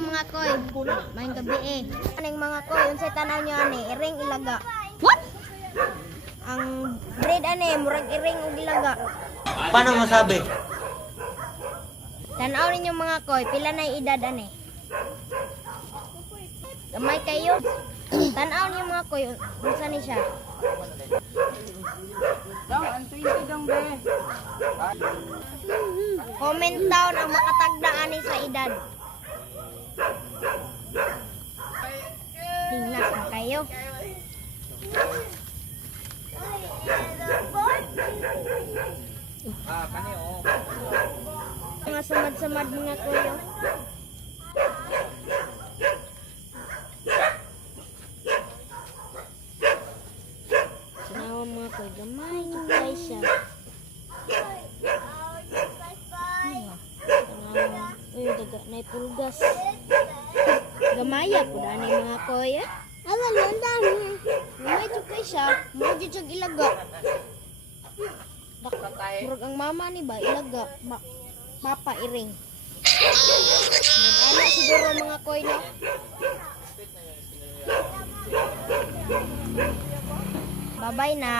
mga koy. Maayong gabi eh. Aning mga koy, unsay tanaw niyo ani? Iring ilaga. What? Ang breed ani, murag iring ug ilaga. Paano masabi? Tanaw ninyo mga koy, pila na edad ani? Gamay kayo. Tanaw niyo mga koy, unsa ni siya? Dong, ang 20 dong be. Comment down ang makatagda ani sa edad. Tingnan na kayo. Kani oh. Mga samad-samad mga kuya. Sinawa mga kuya, gamay guys siya. Uy, daga na pulgas. Gamaya po na mga kuya. Alam mo, ang dami. Medyo kay siya, medyo siyang ilaga. Murag ang mama ni ba, ilaga. Papa iring. Nag-ala siguro mga koy na. Bye-bye na.